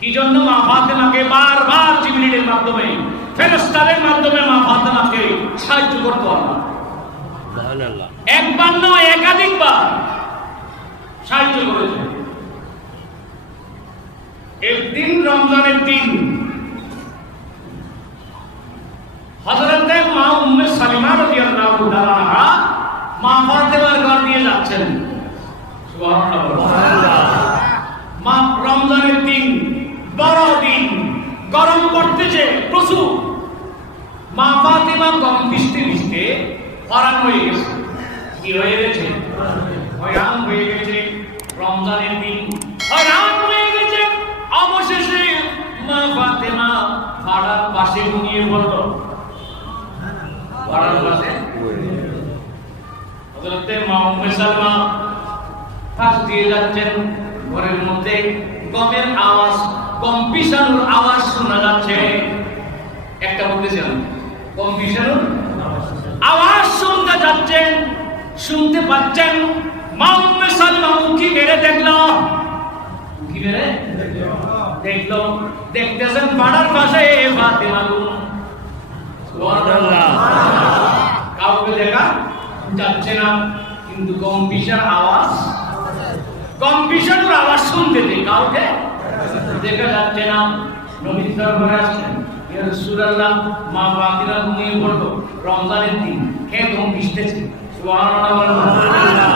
কি জন্য মা ফাতেমাকে বারবার জিবরিলের মাধ্যমে ফেরেশতাদের মাধ্যমে মা ফাতেমাকে সাহায্য করতে আল্লাহ সুবহানাল্লাহ। একবার নয় একাধিকবার সাহায্য করেছে। এই দিন রমজানের দিন হযরত মা উম্মে সালিমা রাদিয়াল্লাহু তাআলা মা ফাতেমার ঘর দিয়ে যাচ্ছেন। সুবহানাল্লাহ। গরম পড়তেছে প্রচুর। মা ফাতেমা গম ভিজতে ভিজতে হরান হয়ে গেছে। কি হয়ে গেছে? হয়রান হয়ে গেছে। রমজানের দিন হয়রান হয়ে গেছে। অবশেষে মা ফাতেমা ফাড়ার পাশে ঘুমিয়ে পড়ল। ফাড়ার পাশে? হযরতে মা উম্মে সালমা পাশ দিয়ে যাচ্ছেন ঘরের মধ্যে। গমের আওয়াজ, গম পিসানোর আওয়াজ শোনা যাচ্ছে। একটা বলতেছিলাম গম পিসানোর আওয়াজ শুনতে যাচ্ছেন, শুনতে পাচ্ছেন। মা উম্মে সালমা উকি মেরে দেখল? উকি মেরে? দেখল। দেখতেছেন পাড়ার পাশে ফাতেমা সুবহানাল্লাহ। কাউকে দেখা যাচ্ছে না, কিন্তু গম পিসার আওয়াজ গম পিসানোর আওয়াজ শুনতে নেই, কাউকে? দেখা যাচ্ছে না। নবীর দরবারে আসছেন ইয়া মা ফাতিমা ঘুমিয়ে পড়ল। রমজানের দিন কে গম পিসতেছে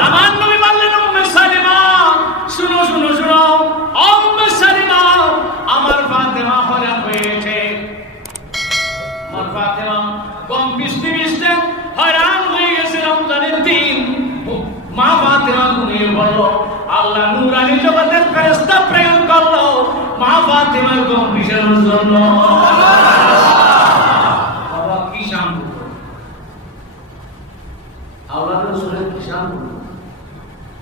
আমার নবী বললেন, উম্মে সালিমা, শুনো শুনো শুনো। উম্মে সালিমা, আমার ফাতেমা হয়রান হয়েছে। আমার ফাতেমা গম পিসতে পিসতে হয়রান হয়ে গেছে রমজানের দিন মা ফাতেমা ঘুমিয়ে পড়ল আল্লাহ নূরানি জগতের ফেরেশতা প্রেরণ করল মা ফাতেমার গম জন্য কি শান্ত আল্লাহ রসুলের কি শান্ত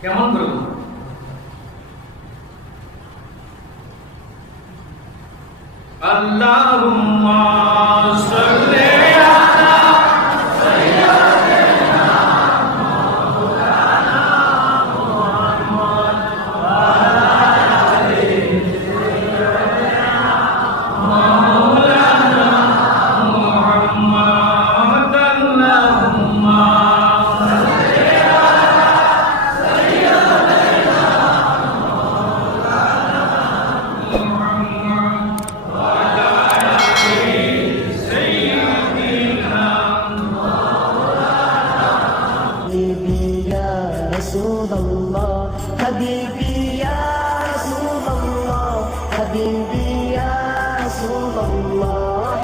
কেমন করে আল্লাহুম্মা حبيبي يا رسول الله